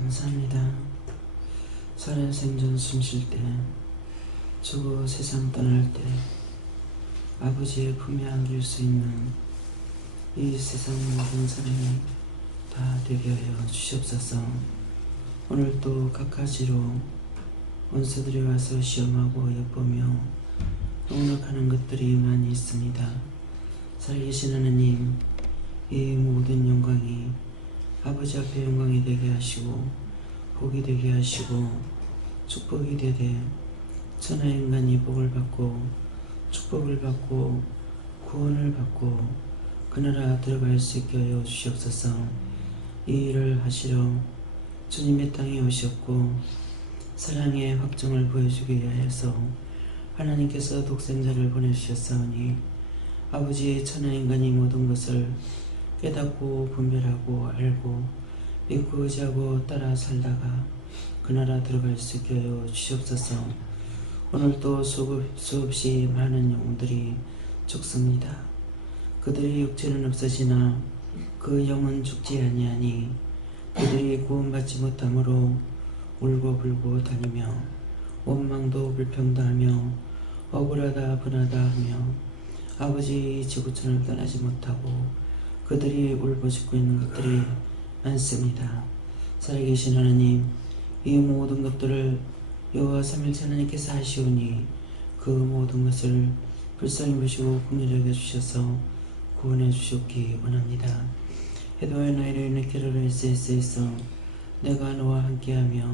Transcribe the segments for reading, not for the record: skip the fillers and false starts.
감사합니다. 살아생전 숨쉴 때, 죽어 세상 떠날 때 아버지의 품에 안길 수 있는 이 세상 모든 사람이 다 되게 하여 주시옵소서. 오늘도 각가지로 원수들이 와서 시험하고 엿보며 농락하는 것들이 많이 있습니다. 살아계신 하나님, 이 모든 영광이 아버지 앞에 영광이 되게 하시고 복이 되게 하시고 축복이 되되 천하인간이 복을 받고 축복을 받고 구원을 받고 그 나라 들어갈 수 있게 하여 주시옵소서. 이 일을 하시러 주님의 땅에 오셨고 사랑의 확정을 보여주기 위하여서 하나님께서 독생자를 보내주셨사오니 아버지의 천하인간이 모든 것을 깨닫고 분별하고 알고 믿고 의지하고 따라 살다가 그 나라 들어갈 수 있게 하여 주시옵소서. 오늘도 수없이 많은 영혼들이 죽습니다. 그들의 육체는 없어지나 그 영은 죽지 아니하니 그들이 구원받지 못함으로 울고불고 다니며 원망도 불평도하며 억울하다 분하다 하며 아버지 지구촌을 떠나지 못하고 그들이 울부짖고 있는 것들이 많습니다. 살아계신 하나님, 이 모든 것들을 여호와 삼일체 하나님께서 하시오니 그 모든 것을 불쌍히 보시고 긍휼히 여겨 주셔서 구원해 주셨기 원합니다. 해도의 나이로 인해 기도를 일세에서 내가 너와 함께하며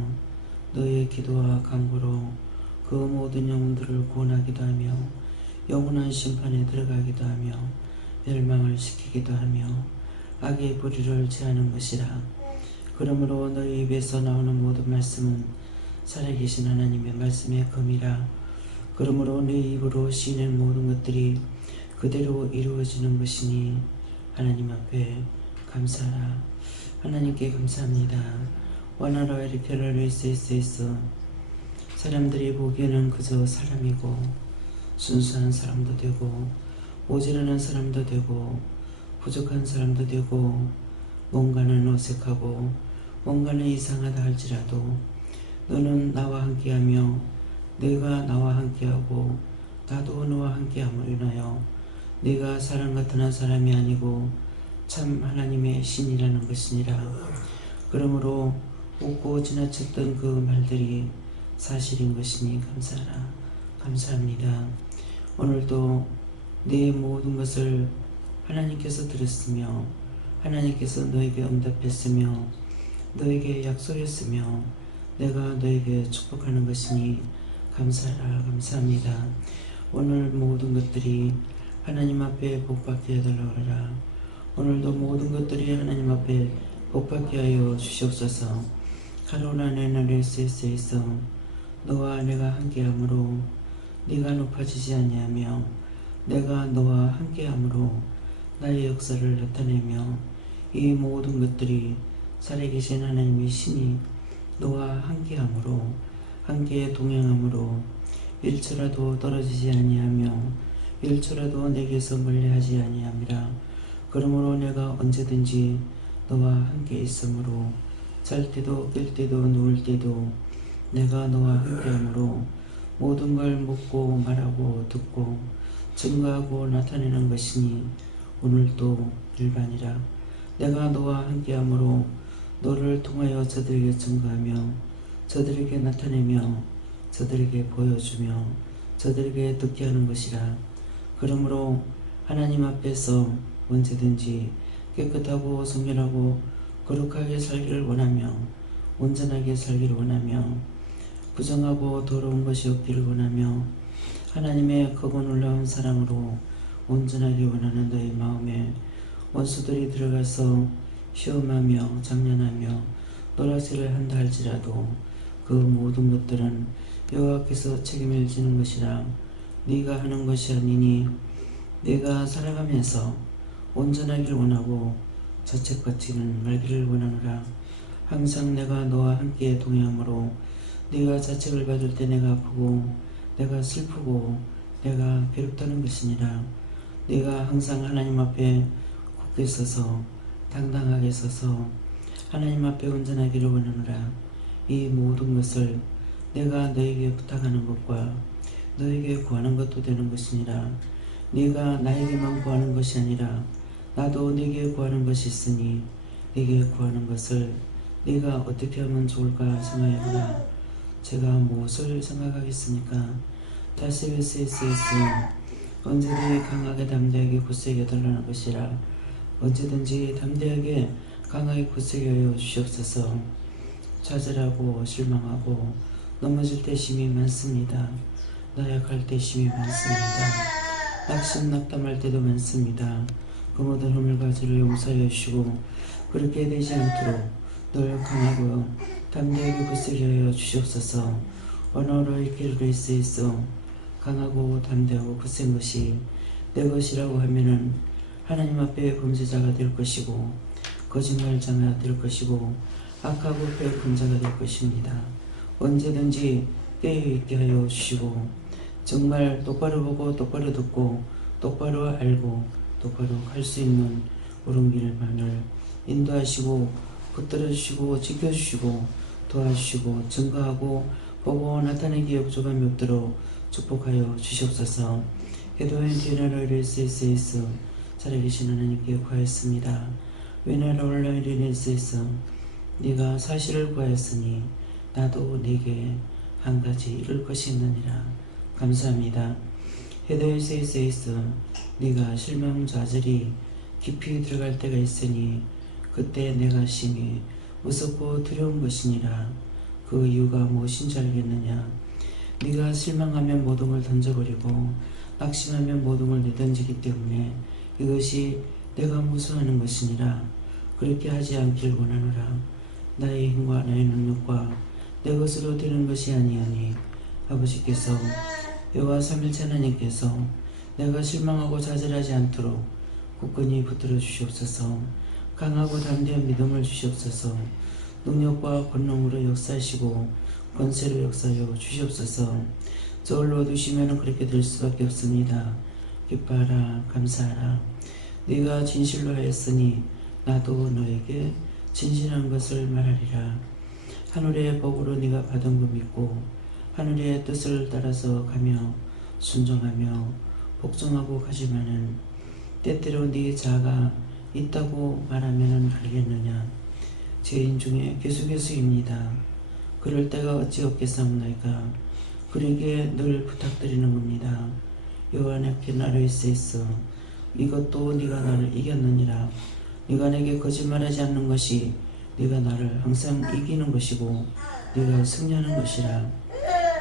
너의 기도와 간구로 그 모든 영혼들을 구원하기도 하며 영원한 심판에 들어가기도 하며 멸망을 시키기도 하며 악의 뿌리를 제하는 것이라. 그러므로 너희 입에서 나오는 모든 말씀은 살아계신 하나님의 말씀의 검이라. 그러므로 네 입으로 시인한 모든 것들이 그대로 이루어지는 것이니 하나님 앞에 감사하라. 하나님께 감사합니다. 원하러 이렇게를 위해서 사람들이 보기에는 그저 사람이고 순수한 사람도 되고 모자라는 사람도 되고 부족한 사람도 되고 뭔가는 어색하고 뭔가는 이상하다 할지라도 너는 나와 함께하며 내가 나와 함께하고 나도 너와 함께함으로 인하여 네가 사람 같은 한 사람이 아니고 참 하나님의 신이라는 것이니라. 그러므로 웃고 지나쳤던 그 말들이 사실인 것이니 감사하라. 감사합니다. 오늘도 네 모든 것을 하나님께서 들었으며 하나님께서 너에게 응답했으며 너에게 약속했으며 내가 너에게 축복하는 것이니 감사하라. 감사합니다. 오늘 모든 것들이 하나님 앞에 복받게 해달라고 하라. 오늘도 모든 것들이 하나님 앞에 복받게 하여 주시옵소서. 가로나 내 날에 있어 너와 내가 함께함으로 네가 높아지지 아니하며 내가 너와 함께함으로 나의 역사를 나타내며 이 모든 것들이 살아계신 하나님의 신이 너와 함께함으로 함께 동행함으로 일초라도 떨어지지 아니하며 일초라도 내게서 멀리하지 아니함이라. 그러므로 내가 언제든지 너와 함께 있으므로 잘 때도 깰 때도 누울 때도 내가 너와 함께함으로 모든 걸 묻고 말하고 듣고 증거하고 나타내는 것이니 오늘도 일반이라. 내가 너와 함께함으로 너를 통하여 저들에게 증거하며 저들에게 나타내며 저들에게 보여주며 저들에게 듣게 하는 것이라. 그러므로 하나님 앞에서 언제든지 깨끗하고 성결하고 거룩하게 살기를 원하며 온전하게 살기를 원하며 부정하고 더러운 것이 없기를 원하며 하나님의 크고 놀라운 사랑으로 온전하게 원하는 너의 마음에 원수들이 들어가서 시험하며 장난하며 노략질을 한다 할지라도 그 모든 것들은 여호와께서 책임을 지는 것이라. 네가 하는 것이 아니니 네가 살아가면서 온전하기를 원하고 자책받지는 말기를 원하노라. 항상 내가 너와 함께 동행함으로 네가 자책을 받을 때 내가 아프고 내가 슬프고 내가 괴롭다는 것이니라. 네가 항상 하나님 앞에 굳게 서서 당당하게 서서 하나님 앞에 온전하기를 원하노라. 이 모든 것을 내가 너에게 부탁하는 것과 너에게 구하는 것도 되는 것이니라. 네가 나에게만 구하는 것이 아니라 나도 네게 구하는 것이 있으니 네게 구하는 것을 네가 어떻게 하면 좋을까 생각해보라. 제가 무엇을 생각하겠습니까? 다시 베세스에서 언제든지 강하게 담대하게 굳세게 달라는 것이라. 언제든지 담대하게 강하게 굳세게 하여 주시옵소서. 좌절하고 실망하고 넘어질 때 힘이 많습니다. 나약할 때 힘이 많습니다. 낙심낙담할 때도 많습니다. 그 모든 허물과 죄를 용서하여 주시고 그렇게 되지 않도록 늘 강하고 담대하게 굳세게 하여 주시옵소서. 언어로의 길을 있어 강하고 담대하고 굳센 것이 내 것이라고 하면은 하나님 앞에 범죄자가 될 것이고 거짓말자가 될 것이고 악하고 배고픈 자가 될 것입니다. 언제든지 깨어있게 하여 주시고 정말 똑바로 보고 똑바로 듣고 똑바로 알고 똑바로 갈 수 있는 옳은 길만을 인도하시고 붙들어 주시고 지켜주시고 도와주시고 증거하고 보고 나타내기에 부족함이 없도록 축복하여 주시옵소서. 해도엔 디나로이를 세이스 살아계신 하나님께 구하였습니다. 왜나로올라이를 세이스 네가 사실을 구하였으니 나도 네게 한 가지 이룰 것이 있느니라. 감사합니다. 헤더에세이스 네가 실망 좌절이 깊이 들어갈 때가 있으니 그때 내가 심히 무섭고 두려운 것이니라. 그 이유가 무엇인지 알겠느냐? 네가 실망하면 모든 걸 던져버리고 낙심하면 모든 걸 내던지기 때문에 이것이 내가 무서워하는 것이니라. 그렇게 하지 않길 원하노라. 나의 힘과 나의 능력과 내 것으로 되는 것이 아니하니 아버지께서 여호와 삼일체 하나님께서 내가 실망하고 좌절하지 않도록 굳건히 붙들어 주시옵소서. 강하고 담대한 믿음을 주시옵소서. 능력과 권능으로 역사하시고 권세로 역사하여 주시옵소서. 저울로 두시면 그렇게 될 수밖에 없습니다. 기뻐하라 감사하라. 네가 진실로 하였으니 나도 너에게 진실한 것을 말하리라. 하늘의 복으로 네가 받은 것 믿고 하늘의 뜻을 따라서 가며 순종하며 복종하고 가지만은 때때로 네 자가 있다고 말하면 알겠느냐? 죄인 중에 계속해서입니다. 그럴 때가 어찌 없겠사옵나이까? 그에게 늘 부탁드리는 겁니다. 여호와 내게 나를 있어 이것도 네가 나를 이겼느니라. 네가 내게 거짓말하지 않는 것이 네가 나를 항상 이기는 것이고 네가 승리하는 것이라.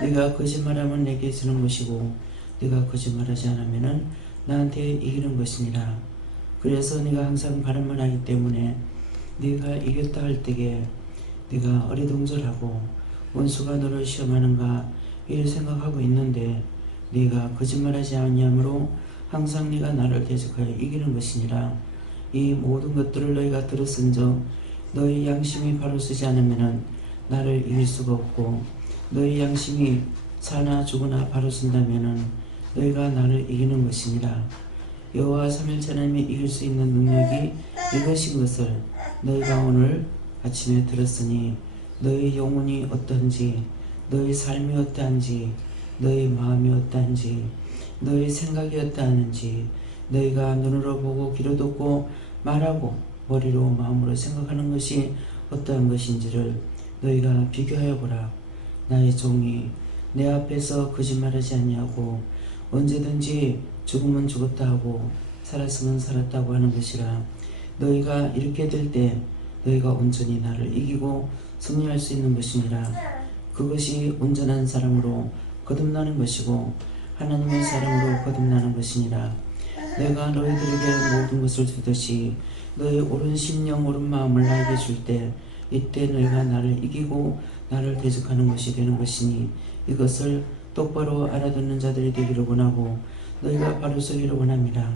네가 거짓말하면 내게 주는 것이고 네가 거짓말하지 않으면 나한테 이기는 것이니라. 그래서 네가 항상 바른 말 하기 때문에 네가 이겼다 할 때에 네가 어리둥절하고 원수가 너를 시험하는가 이를 생각하고 있는데 네가 거짓말하지 아니하므로 항상 네가 나를 대적하여 이기는 것이니라. 이 모든 것들을 너희가 들었은즉 너희 양심이 바로 쓰지 않으면 나를 이길 수가 없고 너희 양심이 사나 죽으나 바로 쓴다면 너희가 나를 이기는 것이니라. 여호와 삼일체 하나님이 이길 수 있는 능력이 이것인 것을 너희가 오늘 아침에 들었으니 너희 영혼이 어떤지 너희 삶이 어떠한지 너희 마음이 어떠한지 너희 생각이 어떠한지 너희가 눈으로 보고 귀로 듣고 말하고 머리로 마음으로 생각하는 것이 어떠한 것인지를 너희가 비교하여 보라. 나의 종이 내 앞에서 거짓말하지 아니하고 언제든지 죽으면 죽었다 하고 살았으면 살았다고 하는 것이라. 너희가 이렇게 될 때 너희가 온전히 나를 이기고 승리할 수 있는 것이니라. 그것이 온전한 사람으로 거듭나는 것이고 하나님의 사람으로 거듭나는 것이니라. 내가 너희들에게 모든 것을 주듯이 너희 옳은 심령 옳은 마음을 나에게 줄 때 이때 너희가 나를 이기고 나를 대적하는 것이 되는 것이니 이것을 똑바로 알아듣는 자들이 되기를 원하고 너희가 바로 서기를 원합니다.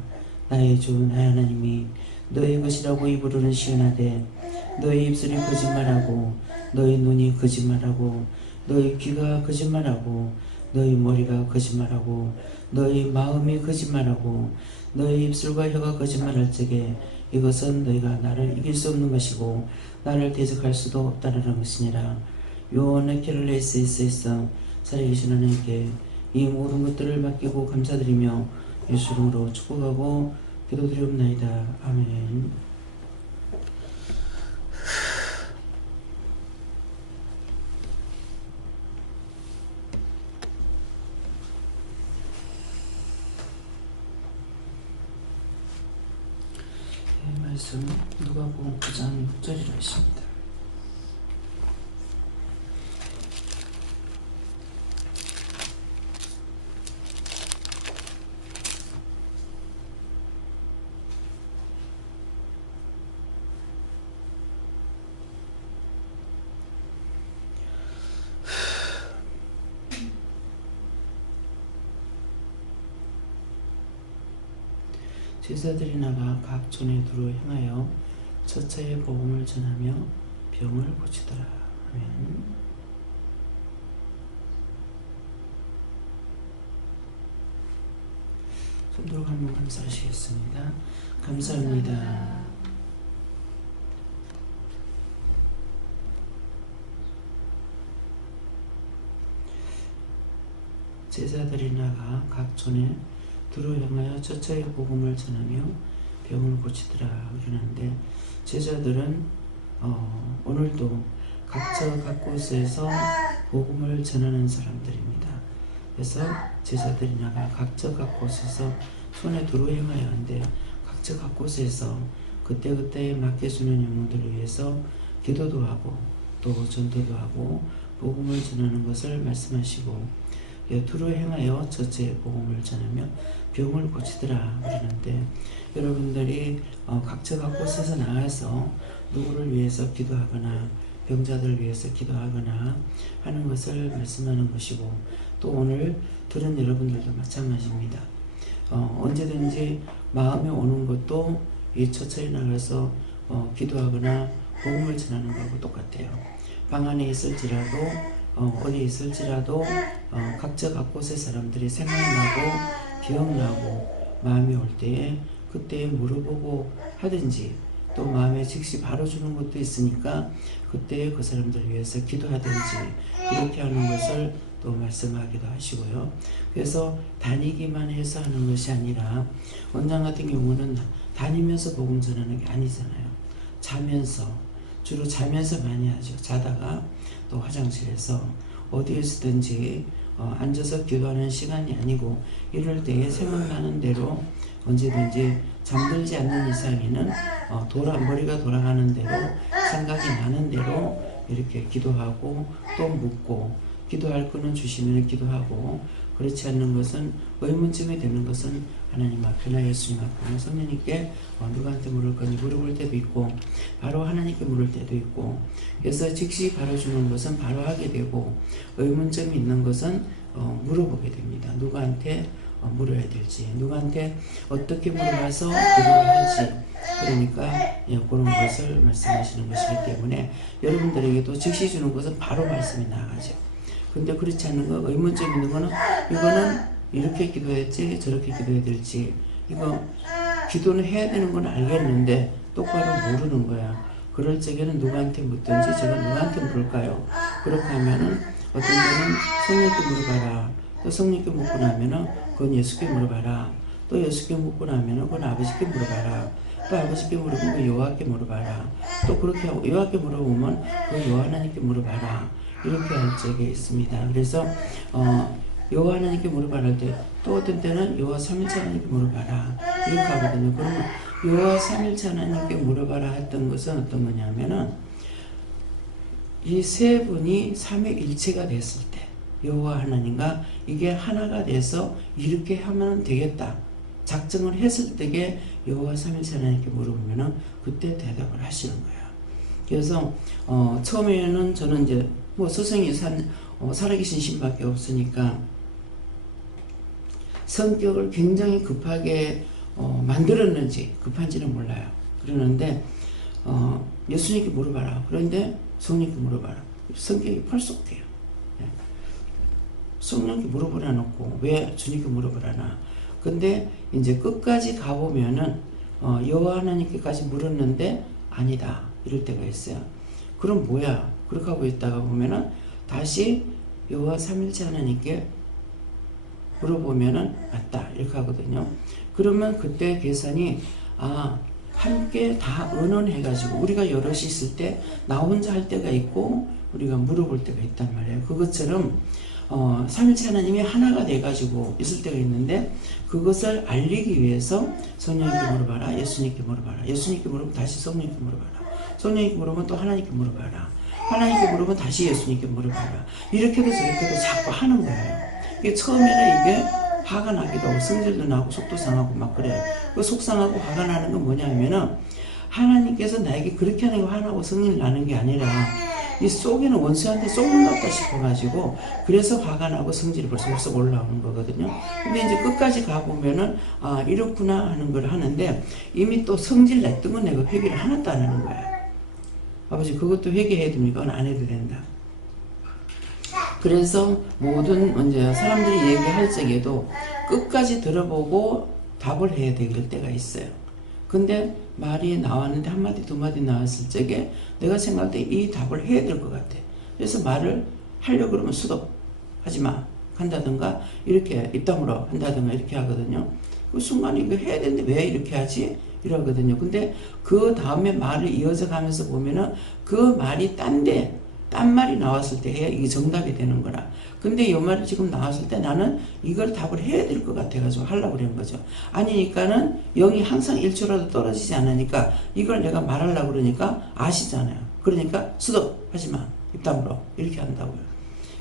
나의 주 나의 하나님이 너희 것이라고 입으로는 시원하되 너희 입술이 거짓말하고 너희 눈이 거짓말하고 너희 귀가 거짓말하고 너희 머리가 거짓말하고 너희 마음이 거짓말하고 너희 입술과 혀가 거짓말할 적에 이것은 너희가 나를 이길 수 없는 것이고 나를 대적할 수도 없다는 것이니라. 요네케를레이스에서 살아계신 하나님께 이 모든 것들을 맡기고 감사드리며 예수 이름으로 축복하고 기도드리옵나이다. 아멘. 말씀 누가복음 9장 6절이라 했습니다. 제자들이 나가 각 촌에 두루 행하여 처처의 복음을 전하며 병을 고치더라. 아멘. 손들어 한번 감사하시겠습니다. 감사합니다. 제자들이 나가 각 촌에 두루 향하여 처처의 복음을 전하며 병을 고치더라 그러는데 제자들은 오늘도 각처 각 곳에서 복음을 전하는 사람들입니다. 그래서 제자들이 나가 각처 각 곳에서 손에 두루 행하여 하는데 각처 각 곳에서 그때그때 맡겨주는 영혼들을 위해서 기도도 하고 또 전도도 하고 복음을 전하는 것을 말씀하시고 두루 행하여 처처의 복음을 전하며 병을 고치더라 그러는데 여러분들이 각처 각 곳에서 나가서 누구를 위해서 기도하거나 병자들을 위해서 기도하거나 하는 것을 말씀하는 것이고 또 오늘 들은 여러분들도 마찬가지입니다. 언제든지 마음에 오는 것도 이 처처에 나가서 기도하거나 복음을 전하는 것하고 똑같아요. 방 안에 있을지라도 어디 있을지라도 각자 각 곳의 사람들이 생각나고 기억나고 마음이 올 때에 그때 물어보고 하든지 또 마음에 즉시 바로 주는 것도 있으니까 그때 그 사람들을 위해서 기도하든지 이렇게 하는 것을 또 말씀하기도 하시고요. 그래서 다니기만 해서 하는 것이 아니라 원장 같은 경우는 다니면서 복음 전하는 게 아니잖아요. 자면서 주로 자면서 많이 하죠. 자다가 또 화장실에서 어디에서든지 앉아서 기도하는 시간이 아니고 이럴 때에 생각나는 대로 언제든지 잠들지 않는 이상에는 머리가 돌아가는 대로 생각이 나는 대로 이렇게 기도하고 또 묻고 기도할 거는 주시면 기도하고 그렇지 않는 것은 의문점이 되는 것은 하나님 앞에나 예수님 앞에나 성령님께 누구한테 물을 건지 물어볼 때도 있고 바로 하나님께 물을 때도 있고 그래서 즉시 바로 주는 것은 바로 하게 되고 의문점이 있는 것은 물어보게 됩니다. 누구한테 물어야 될지 누구한테 어떻게 물어봐서 기도를 할지 그러니까 그런 것을 말씀하시는 것이기 때문에 여러분들에게도 즉시 주는 것은 바로 말씀이 나가죠. 근데 그렇지 않는 거 의문점 있는 거는 이거는 이렇게 기도했지 저렇게 기도해야 될지 이거 기도는 해야 되는 건 알겠는데 똑바로 모르는 거야. 그럴 적에는 누구한테 묻든지 제가 누구한테 물을까요? 그렇게 하면은 어떤 때는 성령께 물어봐라. 또 성령께 묻고 나면은 그건 예수께 물어봐라. 또 예수께 묻고 나면은 그건 아버지께 물어봐라. 또 아버지께 물어보면 여호와께 물어봐라. 또 그렇게 하고 여호와께 물어보면 그 여호와 하나님께 물어봐라. 이렇게 할 적이 있습니다. 그래서 여호와 하나님께 물어봐라 할 때 또 어떤 때는 여호와 삼일체 하나님께 물어봐라 이렇게 하거든요. 그러면 여호와 삼일체 하나님께 물어봐라 했던 것은 어떤 거냐면은 이 세 분이 삼위일체가 됐을 때 여호와 하나님과 이게 하나가 돼서 이렇게 하면 되겠다 작정을 했을 때에 여호와 삼일체 하나님께 물어보면은 그때 대답을 하시는 거예요. 그래서 처음에는 저는 이제 스승이 살아계신 신밖에 없으니까 성격을 굉장히 급하게 만들었는지 급한지는 몰라요. 그러는데 예수님께 물어봐라. 그런데 성령께 물어봐라. 성격이 펄썩해요. 성령께 물어보라 놓고 왜 주님께 물어보라나. 근데 이제 끝까지 가보면은 여호와 하나님께까지 물었는데 아니다 이럴 때가 있어요. 그럼 뭐야? 그렇게 하고 있다가 보면은 다시 여호와 삼일체 하나님께 물어보면은 맞다 이렇게 하거든요. 그러면 그때 계산이 함께 다 의논해가지고 우리가 여럿이 있을 때 나 혼자 할 때가 있고 우리가 물어볼 때가 있단 말이에요. 그것처럼 삼일체 하나님이 하나가 돼가지고 있을 때가 있는데 그것을 알리기 위해서 성령님께 물어봐라, 예수님께 물어봐라, 예수님께 물어보면 다시 성령님께 물어봐라, 성령님께 물어보면 또 하나님께 물어봐라, 하나님께 물어보면 다시 예수님께 물어봐라. 이렇게도 저렇게도 자꾸 하는 거예요. 이게 처음에는 이게 화가 나기도 하고 성질도 나고 속도 상하고 막 그래요. 그 속상하고 화가 나는 건 뭐냐면은 하나님께서 나에게 그렇게 하는 거 화나고 성질 나는 게 아니라 이 속에는 원수한테 쏘는 것 같다 싶어가지고 그래서 화가 나고 성질이 벌써 올라오는 거거든요. 근데 이제 끝까지 가보면은 이렇구나 하는 걸 하는데 이미 또 성질 냈던 건 내가 회개를 하나도 안 하는 거야. 아버지 그것도 회개해야 됩니까? 안 해도 된다. 그래서 모든 이제 사람들이 얘기할 적에도 끝까지 들어보고 답을 해야 될 때가 있어요. 근데 말이 나왔는데 한마디 두마디 나왔을 적에 내가 생각할 때 이 답을 해야 될 것 같아. 그래서 말을 하려고 그러면 수도 하지마 한다든가 이렇게 입담으로 한다든가 이렇게 하거든요. 그 순간에 이거 해야 되는데 왜 이렇게 하지? 이러거든요. 근데 그 다음에 말을 이어져 가면서 보면은 그 말이 딴 말이 나왔을 때 해야 이게 정답이 되는 거라. 근데 이 말이 지금 나왔을 때 나는 이걸 답을 해야 될 것 같아가지고 하려고 그런 거죠. 아니니까는 0이 항상 1초라도 떨어지지 않으니까 이걸 내가 말하려고 그러니까 아시잖아요. 그러니까 수도 하지마 입담으로 이렇게 한다고요.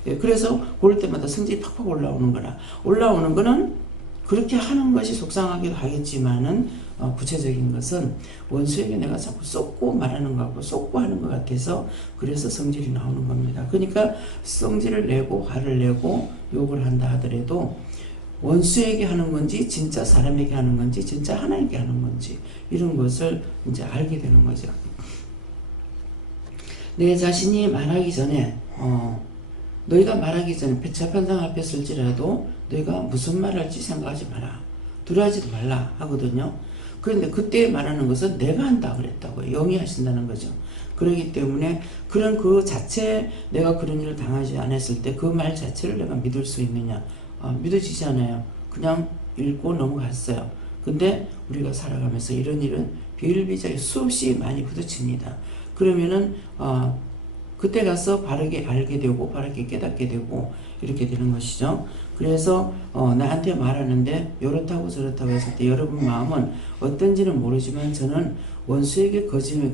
예, 그래서 그럴 때마다 성질이 팍팍 올라오는 거라. 올라오는 거는 그렇게 하는 것이 속상하기도 하겠지만은 구체적인 것은 원수에게 내가 자꾸 쏟고 말하는 것 같고 쏟고 하는 것 같아서 그래서 성질이 나오는 겁니다. 그러니까 성질을 내고 화를 내고 욕을 한다 하더라도 원수에게 하는 건지 진짜 사람에게 하는 건지 진짜 하나님께 하는 건지 이런 것을 이제 알게 되는 거죠. 내 자신이 말하기 전에 너희가 말하기 전에 재판장 앞에 설지라도 너희가 무슨 말을 할지 생각하지 마라. 두려워하지도 말라 하거든요. 그런데 그때 말하는 것은 내가 한다 그랬다고요. 영이 하신다는 거죠. 그렇기 때문에 그런 그 자체 내가 그런 일을 당하지 않았을 때 그 말 자체를 내가 믿을 수 있느냐. 믿어지지 않아요. 그냥 읽고 넘어갔어요. 근데 우리가 살아가면서 이런 일은 비일비재하게 수없이 많이 부딪힙니다. 그러면은 그때 가서 바르게 알게 되고 바르게 깨닫게 되고 이렇게 되는 것이죠. 그래서 나한테 말하는데 이렇다고 저렇다고 했을 때 여러분 마음은 어떤지는 모르지만 저는 원수에게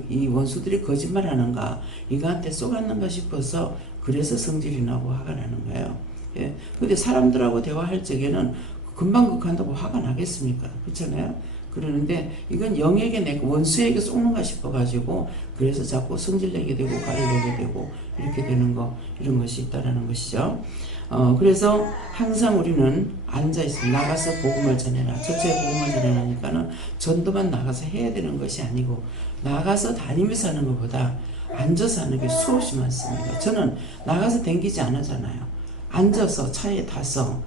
이 원수들이 거짓말하는가 이거한테 쏘갔는가 싶어서 그래서 성질이 나고 화가 나는 거예요. 예. 근데 사람들하고 대화할 적에는 금방 극한다고 화가 나겠습니까? 그렇잖아요. 그러는데 이건 영에게 내가 원수에게 쏘는가 싶어가지고 그래서 자꾸 성질내게 되고 가리내게 되고 이렇게 되는 거 이런 것이 있다라는 것이죠. 그래서 항상 우리는 앉아 있어 나가서 복음을 전해라. 첫째 복음을 전해라니까는 전도만 나가서 해야 되는 것이 아니고 나가서 다니면서 하는 것보다 앉아서 하는 게 수없이 많습니다. 저는 나가서 댕기지 않았잖아요. 앉아서 차에 타서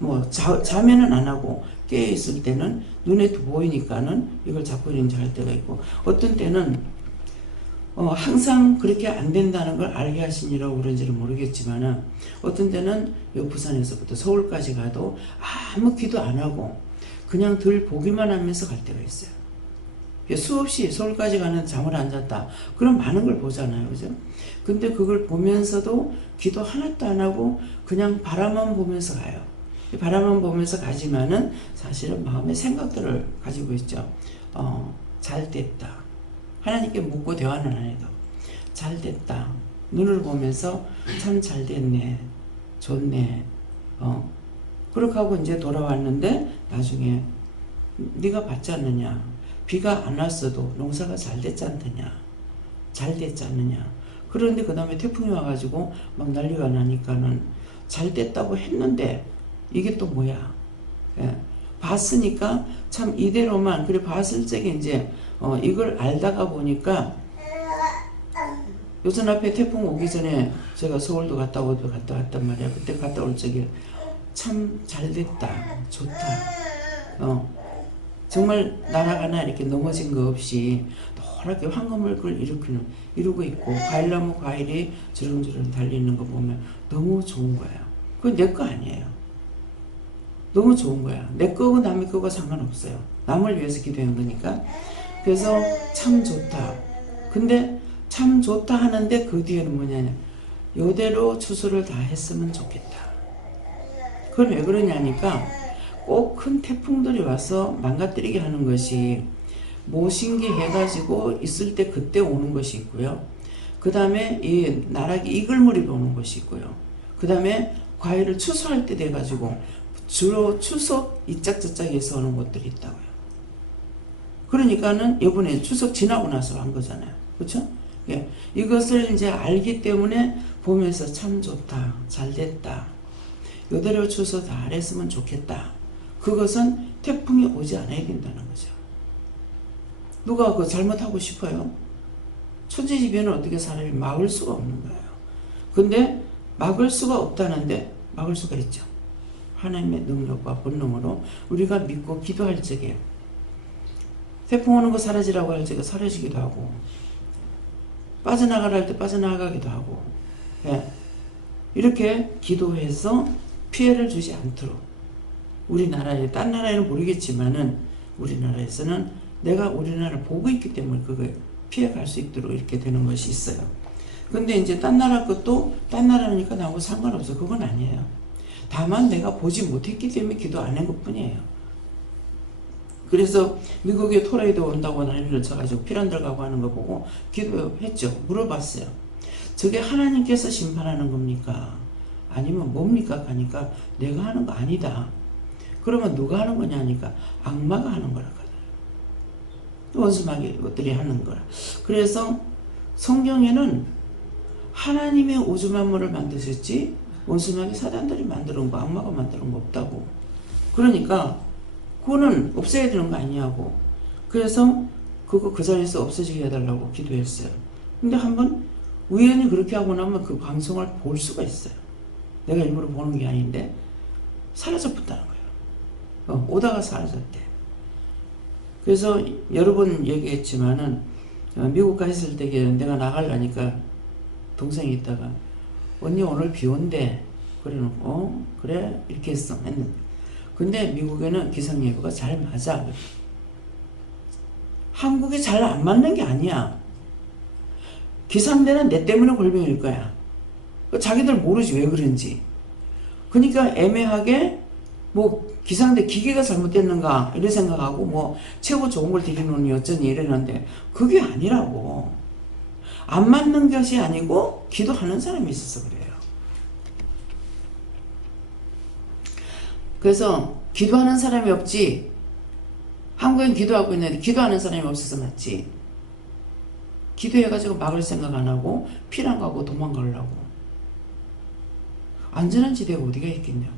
뭐 자면은 안 하고 깨어 있을 때는 눈에 보이니까는 이걸 자꾸 이제 할 때가 있고 어떤 때는 항상 그렇게 안 된다는 걸 알게 하시니라고 그런지는 모르겠지만은 어떤 때는 요 부산에서부터 서울까지 가도 아무 기도 안 하고 그냥 들 보기만 하면서 갈 때가 있어요. 수없이 서울까지 가는 잠을 안 잤다. 그럼 많은 걸 보잖아요. 그죠? 근데 그걸 보면서도 기도 하나도 안 하고 그냥 바라만 보면서 가요. 바라만 보면서 가지만은 사실은 마음의 생각들을 가지고 있죠. 잘 됐다. 하나님께 묻고 대화는 안 해도 잘 됐다. 눈을 보면서 참 잘 됐네. 좋네. 그렇게 하고 이제 돌아왔는데 나중에 네가 봤지 않느냐. 비가 안 왔어도 농사가 잘 됐지 않느냐. 잘 됐지 않느냐. 그런데 그 다음에 태풍이 와가지고 막 난리가 나니까는 잘 됐다고 했는데 이게 또 뭐야. 예. 봤으니까 참 이대로만 그래 봤을 적에 이제 이걸 알다가 보니까 요즘 앞에 태풍 오기 전에 제가 서울도 갔다 왔단 말이야. 그때 갔다 올 적에 참 잘됐다, 좋다. 정말 나라가나 이렇게 넘어진 거 없이 노랗게 황금을걸 이루고 있고, 과일나무 과일이 주렁주렁 달리는 거 보면 너무 좋은 거예요. 그건 내 거 아니에요. 너무 좋은 거야. 내 거고 남의 거고 상관없어요. 남을 위해서 기도한 거니까. 그래서 참 좋다. 근데 참 좋다 하는데 그 뒤에는 뭐냐면 요대로 추수를 다 했으면 좋겠다. 그건 왜 그러냐니까 꼭 큰 태풍들이 와서 망가뜨리게 하는 것이 모신기 해가지고 있을 때 그때 오는 것이 있고요. 그 다음에 이 나락이 이글물이 오는 것이 있고요. 그 다음에 과일을 추수할 때 돼가지고 주로 추석 이짝저짝에서 오는 것들이 있다고요. 그러니까는 이번에 추석 지나고 나서 한 거잖아요. 그렇죠? 예. 이것을 이제 알기 때문에 보면서 참 좋다, 잘 됐다, 이대로 추수 다 했으면 좋겠다. 그것은 태풍이 오지 않아야 된다는 거죠. 누가 그 잘못하고 싶어요? 천지지변을 어떻게 사람이 막을 수가 없는 거예요. 근데 막을 수가 없다는데 막을 수가 있죠. 하나님의 능력과 본능으로 우리가 믿고 기도할 적에 태풍 오는 거 사라지라고 할 적에 사라지기도 하고, 빠져나가라 할 때 빠져나가기도 하고, 예. 이렇게 기도해서 피해를 주지 않도록, 우리나라에, 딴 나라에는 모르겠지만은 우리나라에서는 내가 우리나라를 보고 있기 때문에 그거에 피해갈 수 있도록 이렇게 되는 것이 있어요. 근데 이제 딴 나라 것도 딴 나라니까 나하고 상관없어. 그건 아니에요. 다만 내가 보지 못했기 때문에 기도 안 한 것 뿐이에요. 그래서 미국에 토레이도 온다고 난리를 쳐가지고 피란 들어가고 하는 거 보고 기도했죠. 물어봤어요. 저게 하나님께서 심판하는 겁니까? 아니면 뭡니까? 하니까 내가 하는 거 아니다. 그러면 누가 하는 거냐니까 악마가 하는 거라 하더라고요. 원수마귀들이 하는 거라. 그래서 성경에는 하나님의 우주 만물을 만드셨지 원수마귀 사단들이 만드는 거, 악마가 만드는 거 없다고. 그러니까 그거는 없애야 되는 거 아니냐고. 그래서 그거 그 자리에서 없어지게 해달라고 기도했어요. 근데 한번 우연히 그렇게 하고 나면 그 방송을 볼 수가 있어요. 내가 일부러 보는 게 아닌데 사라져 버렸다는 거예요. 오다가 사라졌대. 그래서 여러 번 얘기했지만은 미국 가 있을 때 내가 나가려니까 동생이 있다가 언니 오늘 비 온대. 그래놓고 그래 이렇게 했는데 근데 미국에는 기상예보가 잘 맞아. 한국이 잘 안 맞는 게 아니야. 기상대는 내 때문에 골병일 거야. 자기들 모르지 왜 그런지. 그러니까 애매하게 뭐 기상대 기계가 잘못됐는가 이런 생각하고 뭐 최고 좋은 걸 드리노니 어쩌니 이러는데 그게 아니라고. 안 맞는 것이 아니고 기도하는 사람이 있어서 그래요. 그래서 기도하는 사람이 없지. 한국엔 기도하고 있는데 기도하는 사람이 없어서 맞지. 기도해가지고 막을 생각 안 하고 피난 가고 도망가려고. 안전한 지대가 어디가 있겠냐고.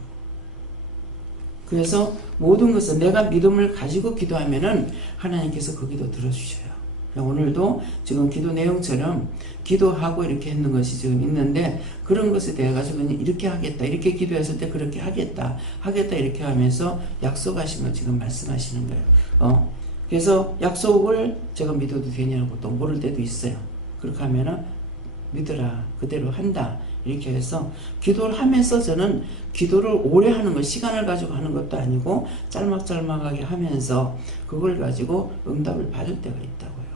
그래서 모든 것은 내가 믿음을 가지고 기도하면은 하나님께서 그 기도 들어주셔요. 오늘도 지금 기도 내용처럼 기도하고 이렇게 했는 것이 지금 있는데 그런 것에 대해 가지고 이렇게 하겠다, 이렇게 기도했을 때 그렇게 하겠다 이렇게 하면서 약속하시면 지금 말씀하시는 거예요. 그래서 약속을 제가 믿어도 되냐고 또 모를 때도 있어요. 그렇게 하면은 믿어라, 그대로 한다 이렇게 해서 기도를 하면서 저는 기도를 오래 하는 것, 시간을 가지고 하는 것도 아니고 짤막짤막하게 하면서 그걸 가지고 응답을 받을 때가 있다고요.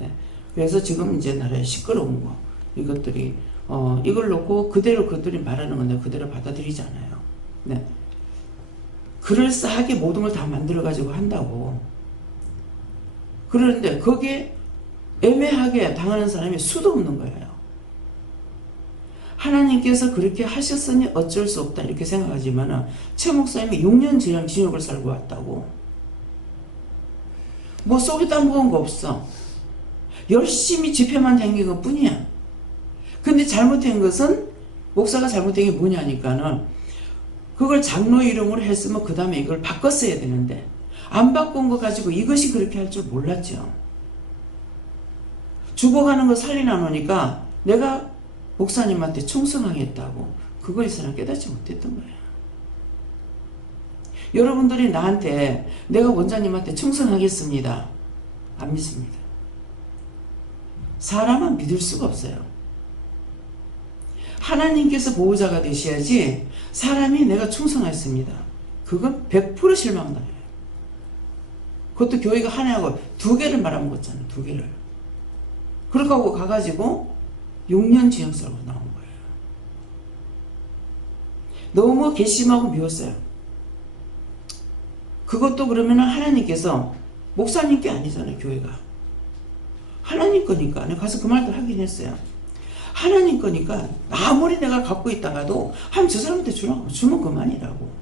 네. 그래서 지금 이제 나라에 시끄러운 거 이것들이 이걸 놓고 그대로 그들이 말하는 건 내가 그대로 받아들이잖아요. 네. 그럴싸하게 모든 걸 다 만들어 가지고 한다고. 그런데 거기에 애매하게 당하는 사람이 수도 없는 거예요. 하나님께서 그렇게 하셨으니 어쩔 수 없다 이렇게 생각하지만 최 목사님이 6년 징역을 살고 왔다고. 뭐 속이 따먹은 거 없어. 열심히 집회만 다닌 것 뿐이야. 근데 잘못된 것은 목사가 잘못된 게 뭐냐니까는 그걸 장로 이름으로 했으면 그 다음에 이걸 바꿨어야 되는데 안 바꾼 거 가지고 이것이 그렇게 할 줄 몰랐죠. 죽어가는 거 살리나 놓으니까 내가 목사님한테 충성하겠다고 그걸 이 사람 깨닫지 못했던 거예요. 여러분들이 나한테 내가 원장님한테 충성하겠습니다. 안 믿습니다. 사람은 믿을 수가 없어요. 하나님께서 보호자가 되셔야지 사람이 내가 충성했습니다. 그건 100% 실망당해요. 그것도 교회가 하나하고 2개를 말아먹었잖아요. 2개를. 그렇게 하고 가가지고 6년 징역살고 나온 거예요. 너무 괘씸하고 미웠어요. 그것도 그러면 하나님께서 목사님께 아니잖아요. 교회가. 하나님 거니까. 내가 가서 그 말도 하긴 했어요. 하나님 거니까 아무리 내가 갖고 있다가도 한 저 사람한테 주면 그만이라고.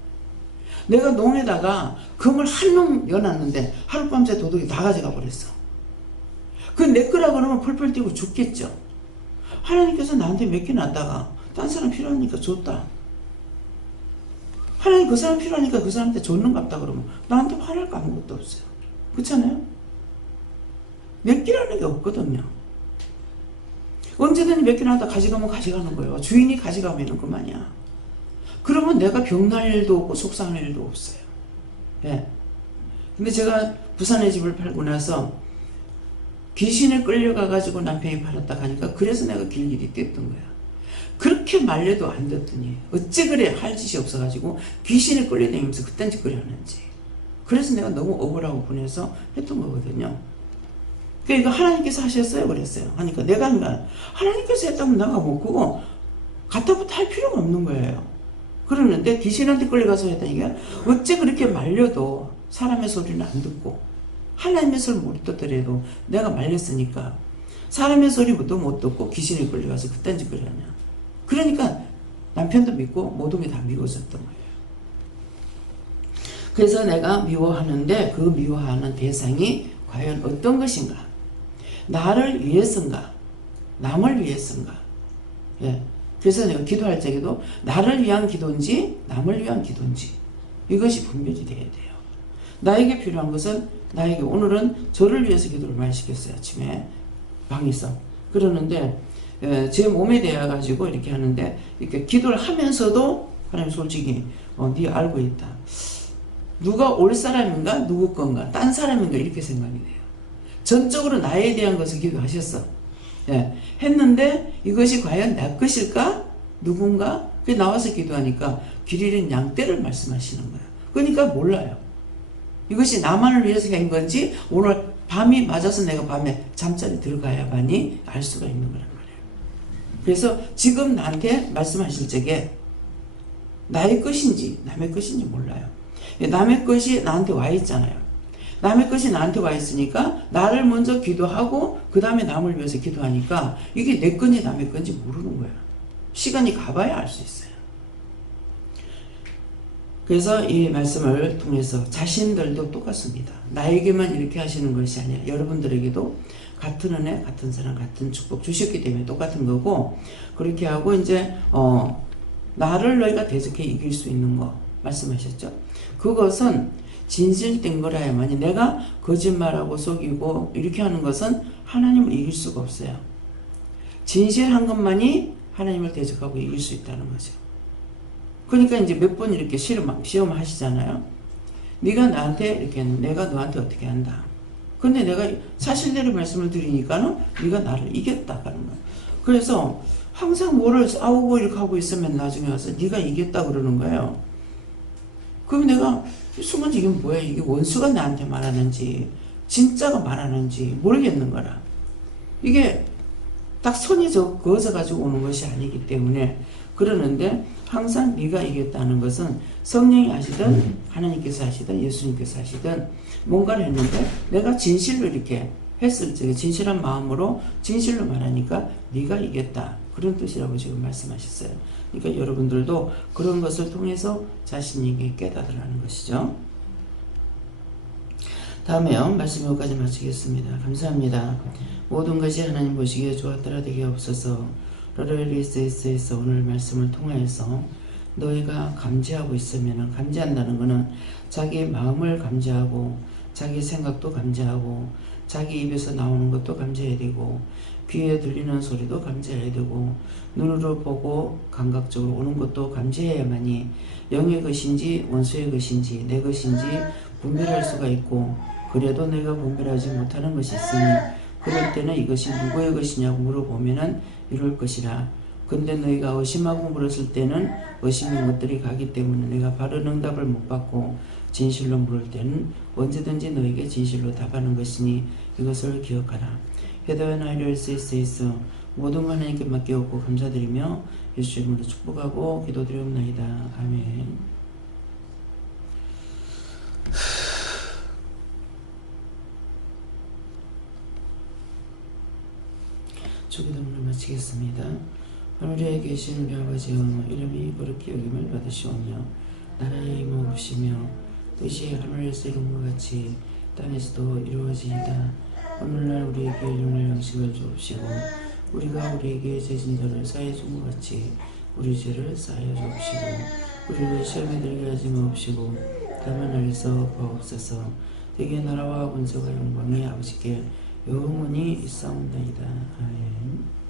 내가 농에다가 금을 한 놈 여놨는데 하룻밤새 도둑이 다 가져가 버렸어. 그 내 거라 그러면 펄펄 뛰고 죽겠죠. 하나님께서 나한테 몇 개 놨다가 딴 사람 필요하니까 줬다. 하나님 그 사람 필요하니까 그 사람한테 줬는 것 같다 그러면 나한테 화날 거 아무것도 없어요. 그렇잖아요? 몇 개라는 게 없거든요. 언제든지 몇 개 놨다 가져가면 가져가는 거예요. 주인이 가져가면 그만이야. 그러면 내가 병날 일도 없고 속상할 일도 없어요. 예. 근데 제가 부산의 집을 팔고 나서 귀신에 끌려가가지고 남편이 팔았다 가니까 그래서 내가 길길이 뗐던 거야. 그렇게 말려도 안 듣더니 어째 그래 할 짓이 없어가지고 귀신에 끌려다니면서 그딴 짓 그래 하는지. 그래서 내가 너무 억울하고 분해서 했던 거거든요. 그러니까 하나님께서 하셨어요 그랬어요. 하니까 내가 하나님께서 했다면 내가 뭐 그거 갖다부터 할 필요가 없는 거예요. 그러는데 귀신한테 끌려가서 했다니까 어째 그렇게 말려도 사람의 소리는 안 듣고 하나님의 소리를 못 듣더라도 내가 말렸으니까 사람의 소리도 못 듣고 귀신에 끌려가서 그딴 짓 그래 하냐. 그러니까 남편도 믿고 모든 게 다 미워졌던 거예요. 그래서 내가 미워하는데 그 미워하는 대상이 과연 어떤 것인가? 나를 위해서인가? 남을 위해서인가? 예. 그래서 내가 기도할 적에도 나를 위한 기도인지 남을 위한 기도인지 이것이 분별이 돼야 돼요. 나에게 필요한 것은 나에게 오늘은 저를 위해서 기도를 많이 시켰어요. 아침에 방에서. 그러는데 제 몸에 대해 가지고 이렇게 하는데 이렇게 기도를 하면서도 하나님 솔직히 네 알고 있다. 누가 올 사람인가 누구 건가 딴 사람인가 이렇게 생각이 돼요. 전적으로 나에 대한 것을 기도하셨어. 예, 했는데 이것이 과연 내 것일까? 누군가? 그 나와서 기도하니까 길 잃은 양떼를 말씀하시는 거예요. 그러니까 몰라요. 이것이 나만을 위해서 한 건지 오늘 밤이 맞아서 내가 밤에 잠자리 들어가야만이 알 수가 있는 거란 말이에요. 그래서 지금 나한테 말씀하실 적에 나의 것인지 남의 것인지 몰라요. 남의 것이 나한테 와 있잖아요. 남의 것이 나한테 와 있으니까 나를 먼저 기도하고 그 다음에 남을 위해서 기도하니까 이게 내 건지 남의 건지 모르는 거야. 시간이 가봐야 알 수 있어요. 그래서 이 말씀을 통해서 자신들도 똑같습니다. 나에게만 이렇게 하시는 것이 아니라 여러분들에게도 같은 은혜, 같은 사랑, 같은 축복 주셨기 때문에 똑같은 거고 그렇게 하고 이제 나를 너희가 대적해 이길 수 있는 거 말씀하셨죠. 그것은 진실된 거라야만이 내가 거짓말하고 속이고 이렇게 하는 것은 하나님을 이길 수가 없어요. 진실한 것만이 하나님을 대적하고 이길 수 있다는 거죠. 그러니까 이제 몇 번 이렇게 시험하시잖아요. 네가 나한테 이렇게 내가 너한테 어떻게 한다. 근데 내가 사실대로 말씀을 드리니까는 네가 나를 이겼다 하는 거예요. 그래서 항상 뭐를 싸우고 이렇게 하고 있으면 나중에 와서 네가 이겼다 그러는 거예요. 그럼 내가 순간 이게 뭐야? 이게 원수가 나한테 말하는지 진짜가 말하는지 모르겠는 거라. 이게 딱 선이 그어져 가지고 오는 것이 아니기 때문에 그러는데 항상 네가 이겼다는 것은 성령이 하시든 하나님께서 하시든 예수님께서 하시든 뭔가를 했는데 내가 진실로 이렇게 했을 적에 진실한 마음으로 진실로 말하니까 네가 이겼다. 그런 뜻이라고 지금 말씀하셨어요. 그러니까 여러분들도 그런 것을 통해서 자신에게 깨달으라는 것이죠. 다음에요. 말씀 여기까지 마치겠습니다. 감사합니다. 모든 것이 하나님 보시기에 좋았더라 되게 없어서 러렐리스에서 오늘 말씀을 통하여서 너희가 감지하고 있으면 감지한다는 것은 자기 마음을 감지하고 자기 생각도 감지하고 자기 입에서 나오는 것도 감지해야 되고 귀에 들리는 소리도 감지해야 되고 눈으로 보고 감각적으로 오는 것도 감지해야만이 영의 것인지 원수의 것인지 내 것인지 분별할 수가 있고 그래도 내가 분별하지 못하는 것이 있으니 그럴 때는 이것이 누구의 것이냐고 물어보면은 이럴 것이라. 근데 너희가 의심하고 물었을 때는 의심인 것들이 가기 때문에 내가 바른 응답을 못 받고 진실로 물을 때는 언제든지 너에게 진실로 답하는 것이니 이것을 기억하라. 회다와 나이를 쓰이스 모든 걸 하나님께 맡겨오고 감사드리며 예수 이름으로 축복하고 기도드리옵나이다. 아멘. 주기도문을 마치겠습니다. 하늘에 계신 우리 아버지여 이름이 거룩히 여김을 받으시오며 나라의 임을 오시며 뜻이 하늘에서 이룬 것 같이 땅에서도 이루어지이다. 오늘날 우리에게 일용할 양식을 주옵시고 우리가 우리에게 죄진 자를 사하여 준 것 같이 우리 죄를 사하여 주옵시고 우리를 시험에 들게 하지 마옵시고 다만 하에서 구하옵소서. 대개 나라와 권세와 영광이 아버지께 영원히 있사옵나이다. 아멘.